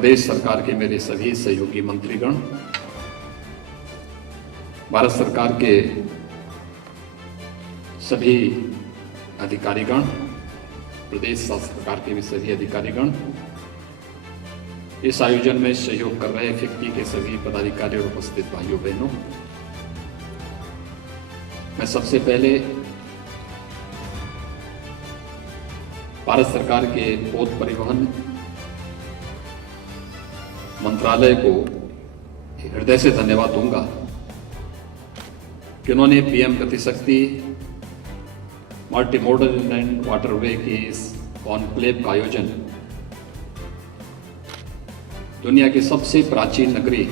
प्रदेश सरकार के मेरे सभी सहयोगी मंत्रीगण, भारत सरकार के सभी अधिकारीगण, प्रदेश सरकार के भी सभी अधिकारीगण, इस आयोजन में सहयोग कर रहे फिक्की के सभी पदाधिकारी और उपस्थित भाइयों बहनों, मैं सबसे पहले भारत सरकार के पथ परिवहन मंत्रालय को हृदय से धन्यवाद दूंगा कि उन्होंने पीएम गति शक्ति मल्टी मॉडल एंड वाटरवे के इस कॉन्क्लेव का आयोजन दुनिया की सबसे प्राचीन नगरी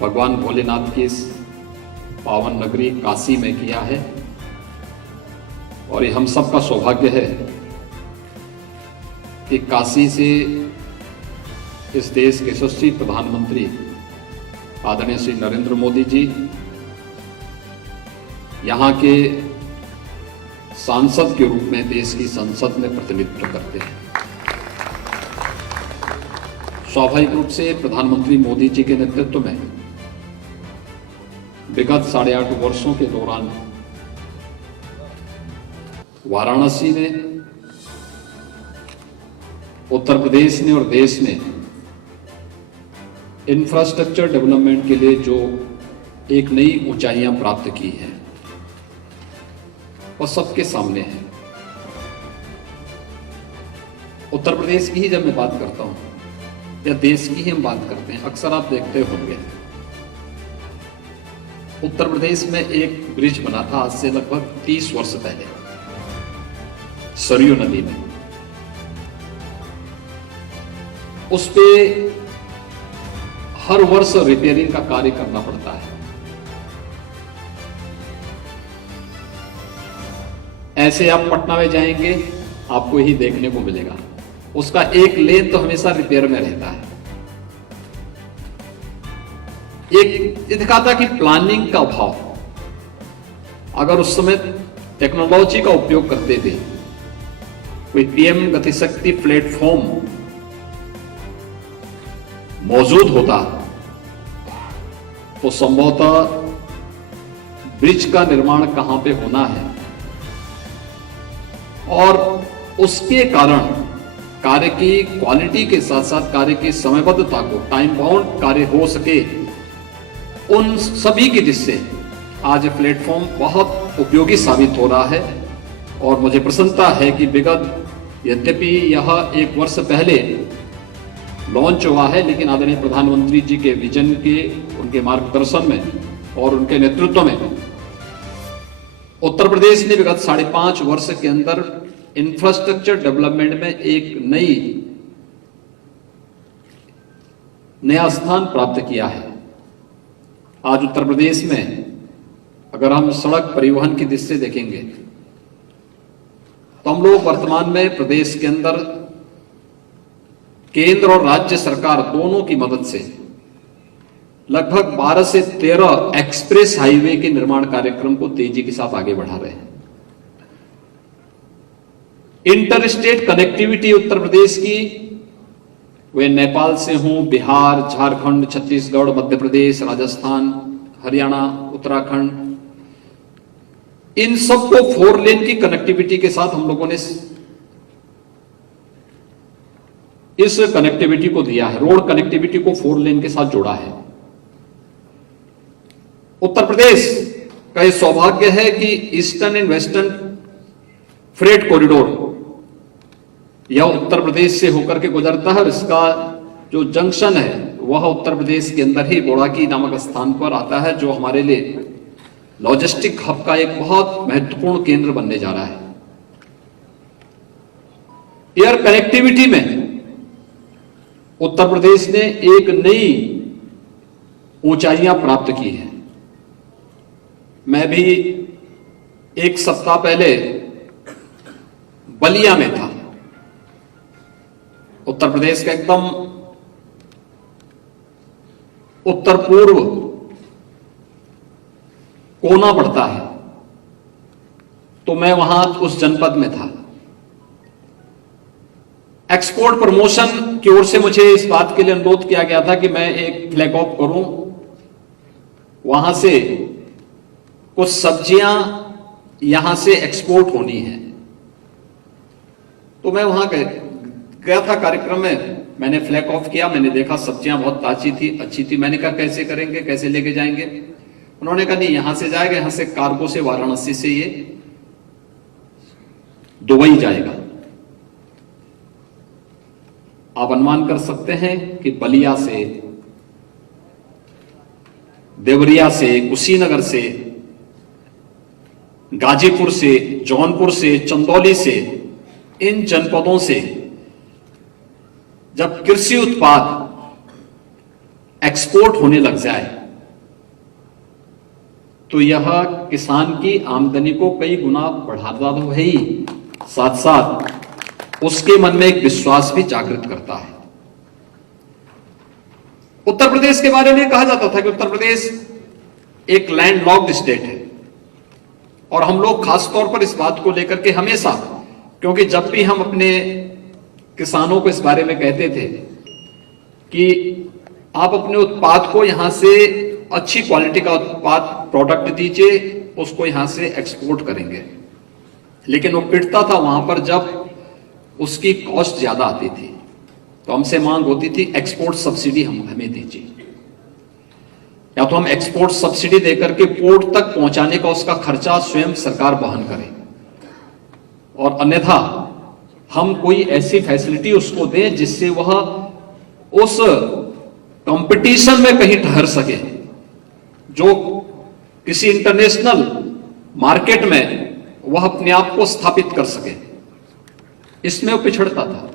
भगवान भोलेनाथ की इस पावन नगरी काशी में किया है। और ये हम सबका सौभाग्य है कि काशी से इस देश के यशस्वी प्रधानमंत्री आदरणीय श्री नरेंद्र मोदी जी यहाँ के सांसद के रूप में देश की संसद में प्रतिनिधित्व करते हैं। स्वाभाविक रूप से प्रधानमंत्री मोदी जी के नेतृत्व में विगत 8.5 वर्षों के दौरान वाराणसी ने, उत्तर प्रदेश ने और देश ने इंफ्रास्ट्रक्चर डेवलपमेंट के लिए जो एक नई ऊंचाइयां प्राप्त की हैं वह सबके सामने है। उत्तर प्रदेश की ही जब मैं बात करता हूं या देश की ही हम बात करते हैं, अक्सर आप देखते होंगे उत्तर प्रदेश में एक ब्रिज बना था आज से लगभग 30 वर्ष पहले सरयू नदी में। उस पे हर वर्ष रिपेयरिंग का कार्य करना पड़ता है। ऐसे आप पटना में जाएंगे आपको ही देखने को मिलेगा, उसका एक लेन तो हमेशा रिपेयर में रहता है। एक दिखाता कि प्लानिंग का अभाव, अगर उस समय टेक्नोलॉजी का उपयोग करते थे, कोई पीएम गति शक्ति प्लेटफॉर्म मौजूद होता तो संभवतः ब्रिज का निर्माण कहां पे होना है और उसके कारण कार्य की क्वालिटी के साथ साथ कार्य की समयबद्धता को, टाइम बाउंड कार्य हो सके, उन सभी की जिससे आज प्लेटफॉर्म बहुत उपयोगी साबित हो रहा है। और मुझे प्रसन्नता है कि विगत यद्यपि यह 1 वर्ष पहले लॉन्च हुआ है, लेकिन आदरणीय प्रधानमंत्री जी के विजन के, उनके मार्गदर्शन में और उनके नेतृत्व में उत्तर प्रदेश ने विगत 5.5 वर्ष के अंदर इंफ्रास्ट्रक्चर डेवलपमेंट में एक नया स्थान प्राप्त किया है। आज उत्तर प्रदेश में अगर हम सड़क परिवहन की दृष्टि से देखेंगे तो हम लोग वर्तमान में प्रदेश के अंदर केंद्र और राज्य सरकार दोनों की मदद से लगभग 12 से 13 एक्सप्रेस हाईवे के निर्माण कार्यक्रम को तेजी के साथ आगे बढ़ा रहे हैं। Inter state connectivity Uttar Pradesh की, वे नेपाल से हों, बिहार, झारखंड, छत्तीसगढ़, मध्य प्रदेश, राजस्थान, हरियाणा, उत्तराखंड, इन सबको 4 लेन की कनेक्टिविटी के साथ हम लोगों ने इस कनेक्टिविटी को दिया है। रोड कनेक्टिविटी को 4 लेन के साथ जोड़ा है। उत्तर प्रदेश का यह सौभाग्य है कि eastern and western freight corridor यह उत्तर प्रदेश से होकर के गुजरता है और इसका जो जंक्शन है वह उत्तर प्रदेश के अंदर ही बोड़ाकी नामक स्थान पर आता है, जो हमारे लिए लॉजिस्टिक हब का एक बहुत महत्वपूर्ण केंद्र बनने जा रहा है। एयर कनेक्टिविटी में उत्तर प्रदेश ने एक नई ऊंचाइयां प्राप्त की हैं। मैं भी 1 सप्ताह पहले बलिया में था। उत्तर प्रदेश का एकदम उत्तर पूर्व कोना पड़ता है, तो मैं वहां उस जनपद में था। एक्सपोर्ट प्रमोशन की ओर से मुझे इस बात के लिए अनुरोध किया गया था कि मैं एक फ्लैग ऑफ करूं, वहां से कुछ सब्जियां यहां से एक्सपोर्ट होनी है। तो मैं वहां गया था कार्यक्रम में, मैंने फ्लैग ऑफ किया, मैंने देखा सब्जियां बहुत ताजी थी, अच्छी थी। मैंने कहा कैसे करेंगे, कैसे लेके जाएंगे? उन्होंने कहा नहीं, यहां से जाएगा, यहां से कार्गो से वाराणसी से ये दुबई जाएगा। आप अनुमान कर सकते हैं कि बलिया से, देवरिया से, कुशीनगर से, गाजीपुर से, जौनपुर से, चंदौली से, इन जनपदों से जब कृषि उत्पाद एक्सपोर्ट होने लग जाए तो यह किसान की आमदनी को कई गुना बढ़ाता तो है ही, साथ साथ उसके मन में एक विश्वास भी जागृत करता है। उत्तर प्रदेश के बारे में कहा जाता था कि उत्तर प्रदेश एक लैंडलॉक्ड स्टेट है, और हम लोग खासतौर पर इस बात को लेकर के हमेशा, क्योंकि जब भी हम अपने किसानों को इस बारे में कहते थे कि आप अपने उत्पाद को यहां से अच्छी क्वालिटी का उत्पाद प्रोडक्ट दीजिए, उसको यहां से एक्सपोर्ट करेंगे, लेकिन वो पिटता था वहां पर जब उसकी कॉस्ट ज्यादा आती थी। तो हमसे मांग होती थी एक्सपोर्ट सब्सिडी हमें दीजिए, या तो हम एक्सपोर्ट सब्सिडी देकर के पोर्ट तक पहुंचाने का उसका खर्चा स्वयं सरकार वहन करे, और अन्यथा हम कोई ऐसी फैसिलिटी उसको दें जिससे वह उस कंपटीशन में कहीं ठहर सके, जो किसी इंटरनेशनल मार्केट में वह अपने आप को स्थापित कर सके। इसमें वो पिछड़ता था।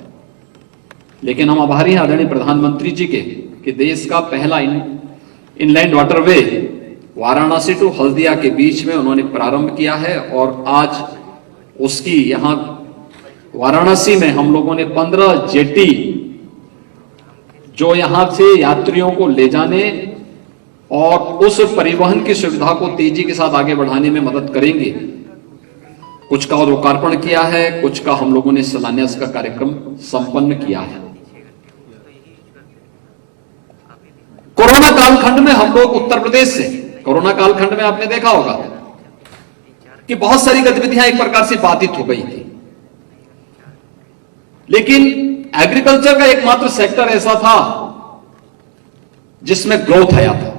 लेकिन हम आभारी हैं आदरणीय प्रधानमंत्री जी के कि देश का पहला inland waterway Varanasi to Haldia के बीच में उन्होंने प्रारंभ किया है, और आज उसकी यहां वाराणसी में हम लोगों ने 15 जेटी जो यहां से यात्रियों को ले जाने और उस परिवहन की सुविधा को तेजी के साथ आगे बढ़ाने में मदद करेंगे, कुछ का लोकार्पण किया है, कुछ का हम लोगों ने शिलान्यास का कार्यक्रम संपन्न किया है। कोरोना कालखंड में हम लोग उत्तर प्रदेश से, कोरोना कालखंड में आपने देखा होगा कि बहुत सारी गतिविधियां एक प्रकार से बाधित हो गई थी, लेकिन एग्रीकल्चर का एकमात्र सेक्टर ऐसा था जिसमें ग्रोथ आया था,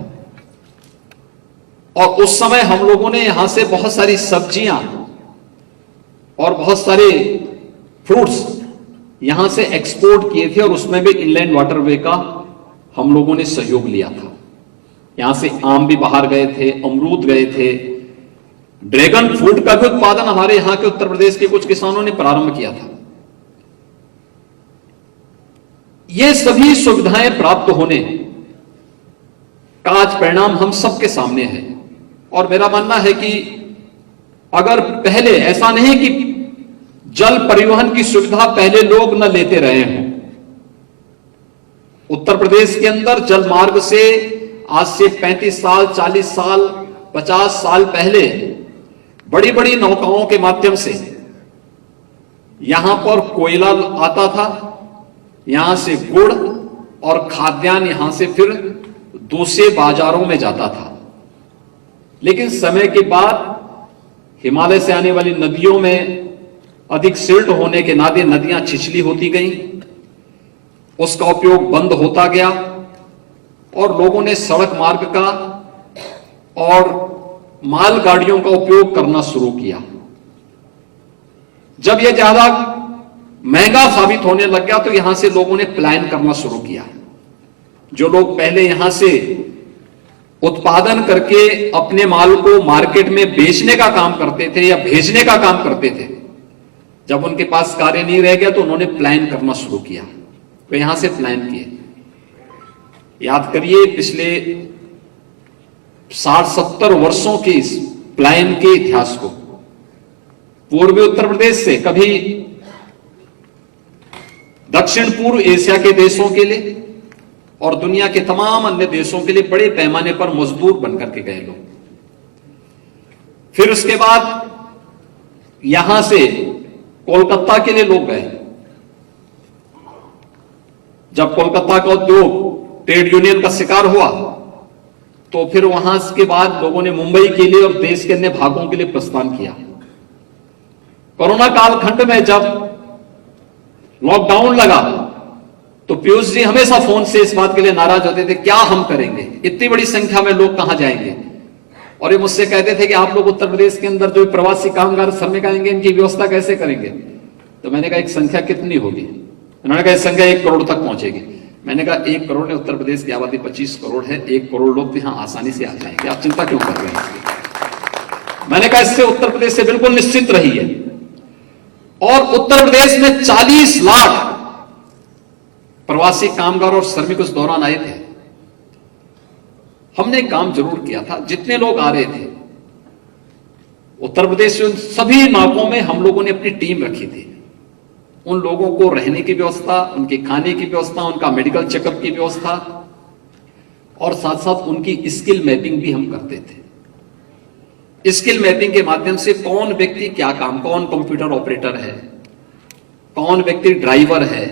और उस समय हम लोगों ने यहां से बहुत सारी सब्जियां और बहुत सारे फ्रूट्स यहां से एक्सपोर्ट किए थे, और उसमें भी इनलैंड वाटरवे का हम लोगों ने सहयोग लिया था। यहां से आम भी बाहर गए थे, अमरूद गए थे, ड्रैगन फ्रूट का भी उत्पादन हमारे यहां के उत्तर प्रदेश के कुछ किसानों ने प्रारंभ किया था। ये सभी सुविधाएं प्राप्त होने का आज परिणाम हम सबके सामने है, और मेरा मानना है कि अगर पहले ऐसा नहीं कि जल परिवहन की सुविधा पहले लोग न लेते रहे हों, उत्तर प्रदेश के अंदर जल मार्ग से आज से 35 साल, 40 साल, 50 साल पहले बड़ी बड़ी नौकाओं के माध्यम से यहां पर कोयला आता था, यहां से गुड़ और खाद्यान्न यहां से फिर दूसरे बाजारों में जाता था। लेकिन समय के बाद हिमालय से आने वाली नदियों में अधिक सिल्ट होने के नाते नदियां छिछली होती गईं, उसका उपयोग बंद होता गया, और लोगों ने सड़क मार्ग का और मालगाड़ियों का उपयोग करना शुरू किया। जब यह ज्यादा महंगा साबित होने लग गया तो यहां से लोगों ने प्लान करना शुरू किया। जो लोग पहले यहां से उत्पादन करके अपने माल को मार्केट में बेचने का काम करते थे या भेजने का काम करते थे, जब उनके पास कार्य नहीं रह गया तो उन्होंने प्लान करना शुरू किया। तो यहां से प्लान किए। याद करिए पिछले 60-70 वर्षों के इस प्लान के इतिहास को। पूर्वी उत्तर प्रदेश से कभी दक्षिण पूर्व एशिया के देशों के लिए और दुनिया के तमाम अन्य देशों के लिए बड़े पैमाने पर मजदूर बनकर के गए लोग। फिर उसके बाद यहां से कोलकाता के लिए लोग गए, जब कोलकाता का उद्योग ट्रेड यूनियन का शिकार हुआ तो फिर वहां के बाद लोगों ने मुंबई के लिए और देश के अन्य भागों के लिए प्रस्थान किया। कोरोना कालखंड में जब लॉकडाउन लगा तो पीयूष जी हमेशा फोन से इस बात के लिए नाराज होते थे, क्या हम करेंगे, इतनी बड़ी संख्या में लोग कहां जाएंगे। और ये मुझसे कहते थे कि आप लोग उत्तर प्रदेश के अंदर जो प्रवासी कामगार श्रमिक आएंगे इनकी व्यवस्था कैसे करेंगे। तो मैंने कहा एक संख्या कितनी होगी, उन्होंने कहा संख्या 1 करोड़ तक पहुंचेगी। मैंने कहा 1 करोड़ में उत्तर प्रदेश की आबादी 25 करोड़ है, 1 करोड़ लोग यहां आसानी से आ जाएंगे, आप चिंता क्यों कर रहे हैं। मैंने कहा इससे उत्तर प्रदेश से बिल्कुल निश्चिंत रहिए। और उत्तर प्रदेश में 40 लाख प्रवासी कामगार और श्रमिक उस दौरान आए थे। हमने काम जरूर किया था, जितने लोग आ रहे थे उत्तर प्रदेश से सभी नाकों में हम लोगों ने अपनी टीम रखी थी। उन लोगों को रहने की व्यवस्था, उनके खाने की व्यवस्था, उनका मेडिकल चेकअप की व्यवस्था और साथ साथ उनकी स्किल मैपिंग भी हम करते थे। स्किल मैपिंग के माध्यम से कौन व्यक्ति क्या काम, कौन कंप्यूटर ऑपरेटर है, कौन व्यक्ति ड्राइवर है,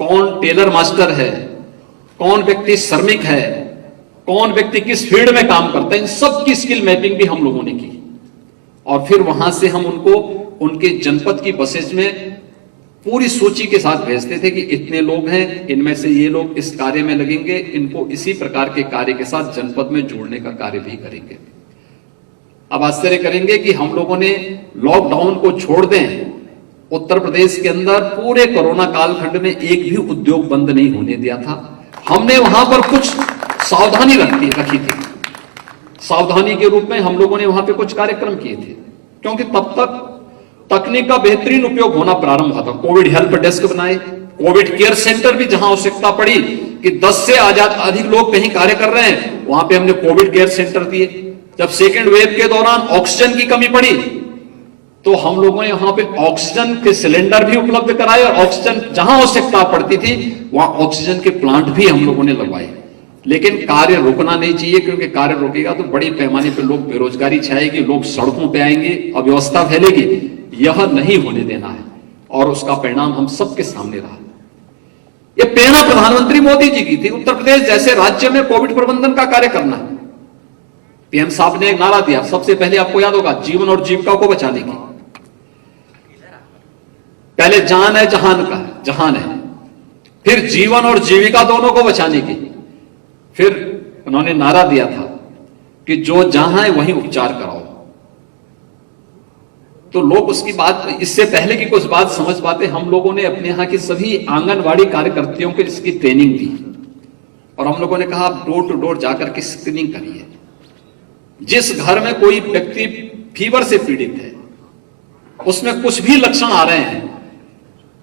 कौन टेलर मास्टर है, कौन व्यक्ति श्रमिक है, कौन व्यक्ति किस फील्ड में काम करता है, इन सब की स्किल मैपिंग भी हम लोगों ने की। और फिर वहां से हम उनको उनके जनपद की बसेज में पूरी सूची के साथ भेजते थे कि इतने लोग हैं, इनमें से ये लोग इस कार्य में लगेंगे, इनको इसी प्रकार के कार्य के साथ जनपद में जोड़ने का कार्य भी करेंगे। अब आश्चर्य करेंगे कि हम लोगों ने लॉकडाउन को छोड़ दें, उत्तर प्रदेश के अंदर पूरे कोरोना कालखंड में एक भी उद्योग बंद नहीं होने दिया था। हमने वहां पर कुछ सावधानी रखी थी। सावधानी के रूप में हम लोगों ने वहां पे कुछ कार्यक्रम किए थे, क्योंकि तब तक तकनीक का बेहतरीन उपयोग होना प्रारंभ हुआ था। कोविड हेल्प डेस्क बनाए, कोविड केयर सेंटर भी जहां आवश्यकता पड़ी कि 10 से अधिक लोग कहीं कार्य कर रहे हैं, वहां पे हमने कोविड केयर सेंटर दिए। जब सेकेंड वेव के दौरान ऑक्सीजन की कमी पड़ी तो हम लोगों ने वहां पे ऑक्सीजन के सिलेंडर भी उपलब्ध कराए और ऑक्सीजन जहां आवश्यकता पड़ती थी वहां ऑक्सीजन के प्लांट भी हम लोगों ने लगवाए। लेकिन कार्य रुकना नहीं चाहिए, क्योंकि कार्य रुकेगा तो बड़े पैमाने पर लोग बेरोजगारी छाएगी, लोग सड़कों पे आएंगे, अव्यवस्था फैलेगी। यह नहीं होने देना है और उसका परिणाम हम सबके सामने रहा। यह प्रेरणा प्रधानमंत्री मोदी जी की थी। उत्तर प्रदेश जैसे राज्य में कोविड प्रबंधन का कार्य करना है। पीएम साहब ने एक नारा दिया, सबसे पहले आपको याद होगा, जीवन और जीविका को बचाने की। पहले जान है जहान है, फिर जीवन और जीविका दोनों को बचाने की। फिर उन्होंने नारा दिया था कि जो जहां है वहीं उपचार कराओ। तो लोग उसकी बात, इससे पहले कि कुछ बात समझ पाते, हम लोगों ने अपने यहां की सभी आंगनवाड़ी कार्यकर्तियों को इसकी ट्रेनिंग दी और हम लोगों ने कहा आप डोर टू डोर जाकर के स्क्रीनिंग करिए। जिस घर में कोई व्यक्ति फीवर से पीड़ित है, उसमें कुछ भी लक्षण आ रहे हैं,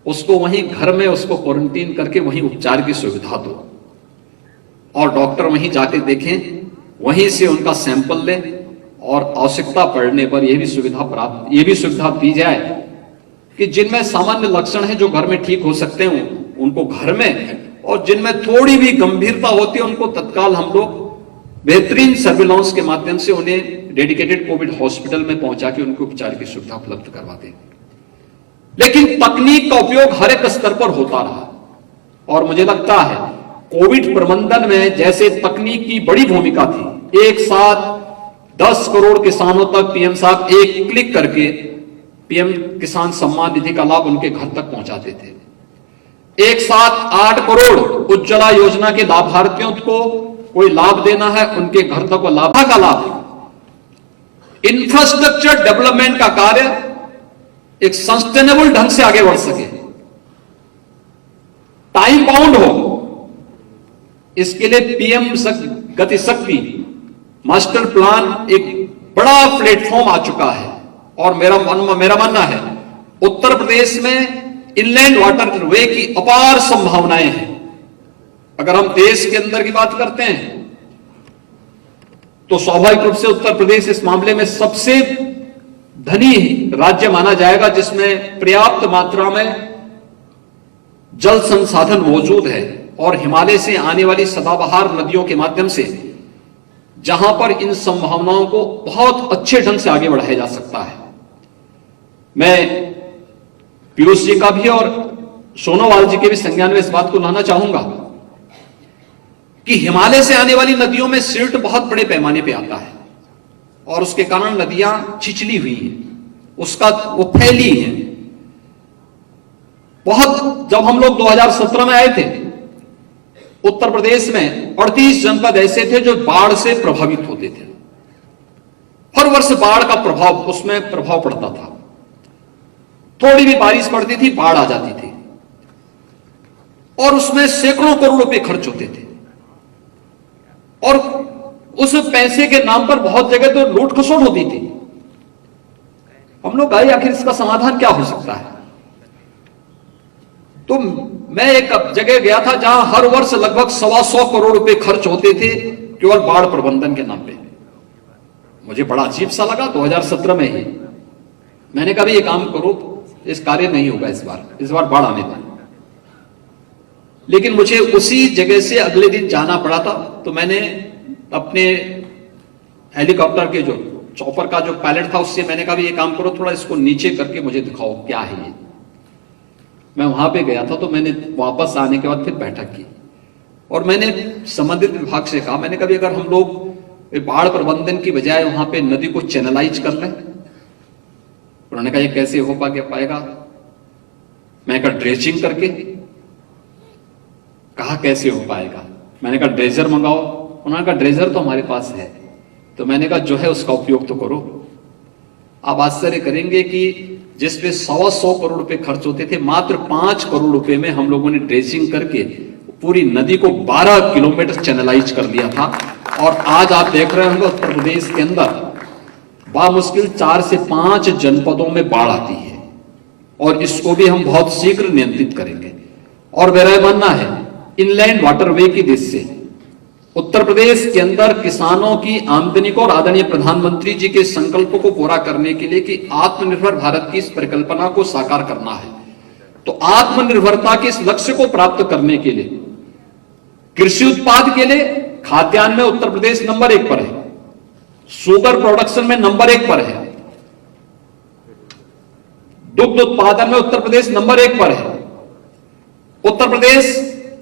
उसको वहीं घर में उसको क्वारंटीन करके वहीं उपचार की सुविधा दो और डॉक्टर वहीं जाके देखें, वहीं से उनका सैंपल लें और आवश्यकता पड़ने पर यह भी सुविधा दी जाए कि जिनमें सामान्य लक्षण है, जो घर में ठीक हो सकते हैं, उनको घर में, और जिनमें थोड़ी भी गंभीरता होती है उनको तत्काल हम लोग बेहतरीन सर्विलांस के माध्यम से उन्हें डेडिकेटेड कोविड हॉस्पिटल में पहुंचा के उनको उपचार की सुविधा उपलब्ध करवाते। लेकिन तकनीक का उपयोग हर एक स्तर पर होता रहा और मुझे लगता है कोविड प्रबंधन में जैसे तकनीक की बड़ी भूमिका थी। एक साथ 10 करोड़ किसानों तक पीएम साहब एक क्लिक करके पीएम किसान सम्मान निधि का लाभ उनके घर तक पहुंचाते थे। एक साथ 8 करोड़ उज्ज्वला योजना के लाभार्थियों को कोई लाभ देना है, उनके घर तक लाभ का लाभ। इंफ्रास्ट्रक्चर डेवलपमेंट का कार्य एक सस्टेनेबल ढंग से आगे बढ़ सके, टाइम बाउंड हो, इसके लिए पीएम गति शक्ति मास्टर प्लान एक बड़ा प्लेटफॉर्म आ चुका है। और मेरा मानना है उत्तर प्रदेश में इनलैंड वाटर वे की अपार संभावनाएं हैं। अगर हम देश के अंदर की बात करते हैं तो स्वाभाविक रूप से उत्तर प्रदेश इस मामले में सबसे धनी राज्य माना जाएगा, जिसमें पर्याप्त मात्रा में जल संसाधन मौजूद है और हिमालय से आने वाली सदाबहार नदियों के माध्यम से जहां पर इन संभावनाओं को बहुत अच्छे ढंग से आगे बढ़ाया जा सकता है। मैं पीयूष जी का भी और सोनोवाल जी के भी संज्ञान में इस बात को लाना चाहूंगा कि हिमालय से आने वाली नदियों में सिल्ट बहुत बड़े पैमाने पे आता है और उसके कारण नदियां छिछली हुई हैं, उसका वो फैली हैं बहुत। जब हम लोग 2017 में आए थे, उत्तर प्रदेश में 38 जनपद ऐसे थे जो बाढ़ से प्रभावित होते थे। हर वर्ष बाढ़ का प्रभाव उसमें प्रभाव पड़ता था, थोड़ी भी बारिश पड़ती थी बाढ़ आ जाती थी और उसमें सैकड़ों करोड़ रुपए खर्च होते थे और उस पैसे के नाम पर बहुत जगह तो लूट खसोट होती थी। हम लोग कहे आखिर इसका समाधान क्या हो सकता है। तो मैं एक जगह गया था जहां हर वर्ष लगभग 125 करोड़ रुपए खर्च होते थे केवल बाढ़ प्रबंधन के नाम पे। मुझे बड़ा अजीब सा लगा 2017 में ही। मैंने कहा ये काम करो, इस कार्य नहीं होगा इस बार बाढ़ आने का। लेकिन मुझे उसी जगह से अगले दिन जाना पड़ा था, तो मैंने अपने हेलीकॉप्टर के जो चॉपर का जो पायलट था उससे मैंने कहा ये काम करो, थोड़ा इसको नीचे करके मुझे दिखाओ क्या है ये। मैं वहां पे गया था, तो मैंने वापस आने के बाद फिर बैठक की और मैंने संबंधित विभाग से कहा, मैंने कहा अगर हम लोग बाढ़ प्रबंधन की बजाय वहां पे नदी को चैनलाइज कर लें। उन्होंने कहा ये कैसे हो पाएगा। मैं कहा ड्रेजिंग करके। कहा कैसे हो पाएगा। मैंने कहा ड्रेजर मंगाओ। उन्होंने कहा ड्रेजर तो हमारे पास है। तो मैंने कहा जो है उसका उपयोग तो करो। आप आश्चर्य करेंगे कि जिस पे 125 करोड़ रुपए खर्च होते थे, मात्र 5 करोड़ रुपए में हम लोगों ने ड्रेजिंग करके पूरी नदी को 12 किलोमीटर चैनलाइज कर लिया था। और आज आप देख रहे होंगे उत्तर प्रदेश के अंदर बामुश्किल 4 से 5 जनपदों में बाढ़ आती है और इसको भी हम बहुत शीघ्र नियंत्रित करेंगे। और मेरा मानना है इनलैंड वाटरवे की दृष्टि से उत्तर प्रदेश के अंदर किसानों की आमदनी को और आदरणीय प्रधानमंत्री जी के संकल्प को पूरा करने के लिए कि आत्मनिर्भर भारत की इस परिकल्पना को साकार करना है, तो आत्मनिर्भरता के इस लक्ष्य को प्राप्त करने के लिए कृषि उत्पाद के लिए खाद्यान्न में उत्तर प्रदेश नंबर 1 पर है, शुगर प्रोडक्शन में नंबर 1 पर है, दुग्ध उत्पादन में उत्तर प्रदेश नंबर 1 पर है। उत्तर प्रदेश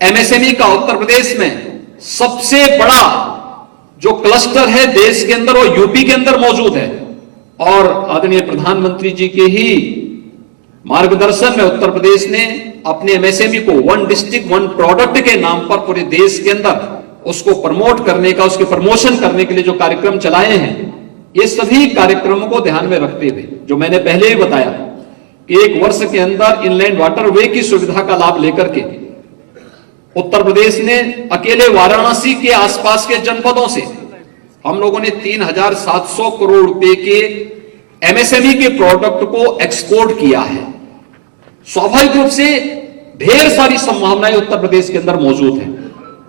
एमएसएमई का उत्तर प्रदेश में सबसे बड़ा जो क्लस्टर है देश के अंदर वो यूपी के अंदर मौजूद है और आदरणीय प्रधानमंत्री जी के ही मार्गदर्शन में उत्तर प्रदेश ने अपने एमएसएमई को 1 डिस्ट्रिक्ट 1 प्रोडक्ट के नाम पर पूरे देश के अंदर उसको प्रमोट करने का, उसके प्रमोशन करने के लिए जो कार्यक्रम चलाए हैं, ये सभी कार्यक्रमों को ध्यान में रखते हुए जो मैंने पहले ही बताया कि 1 वर्ष के अंदर इनलैंड वाटरवे की सुविधा का लाभ लेकर के उत्तर प्रदेश ने अकेले वाराणसी के आसपास के जनपदों से हम लोगों ने 3,700 करोड़ रुपए के एमएसएमई के प्रोडक्ट को एक्सपोर्ट किया है। स्वाभाविक रूप से ढेर सारी संभावनाएं उत्तर प्रदेश के अंदर मौजूद हैं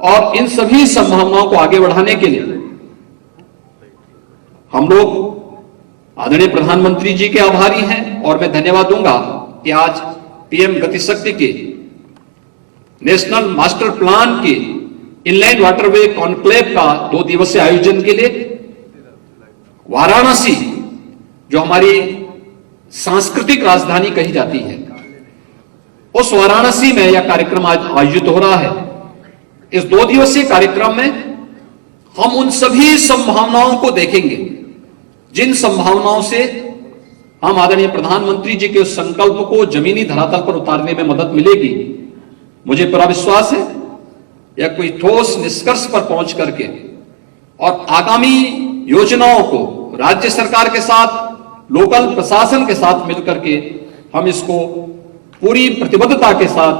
और इन सभी संभावनाओं को आगे बढ़ाने के लिए हम लोग आदरणीय प्रधानमंत्री जी के आभारी हैं और मैं धन्यवाद दूंगा कि आज पीएम गतिशक्ति के नेशनल मास्टर प्लान के इनलैंड वाटरवे कॉन्क्लेव का 2 दिवसीय आयोजन के लिए वाराणसी, जो हमारी सांस्कृतिक राजधानी कही जाती है, उस वाराणसी में यह कार्यक्रम आज आयोजित हो रहा है। इस 2 दिवसीय कार्यक्रम में हम उन सभी संभावनाओं को देखेंगे जिन संभावनाओं से हम आदरणीय प्रधानमंत्री जी के संकल्प को जमीनी धरातल पर उतारने में मदद मिलेगी। मुझे पूरा विश्वास है या कोई ठोस निष्कर्ष पर पहुंच करके और आगामी योजनाओं को राज्य सरकार के साथ, लोकल प्रशासन के साथ मिलकर के हम इसको पूरी प्रतिबद्धता के साथ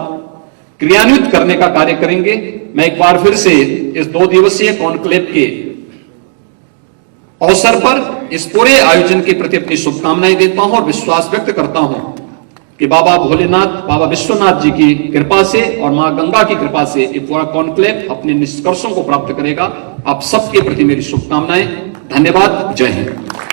क्रियान्वित करने का कार्य करेंगे। मैं एक बार फिर से इस 2 दिवसीय कॉन्क्लेव के अवसर पर इस पूरे आयोजन के प्रति अपनी शुभकामनाएं देता हूं और विश्वास व्यक्त करता हूं कि बाबा भोलेनाथ, बाबा विश्वनाथ जी की कृपा से और मां गंगा की कृपा से ये पूरा कॉन्क्लेव अपने निष्कर्षों को प्राप्त करेगा। आप सबके प्रति मेरी शुभकामनाएं। धन्यवाद। जय हिंद।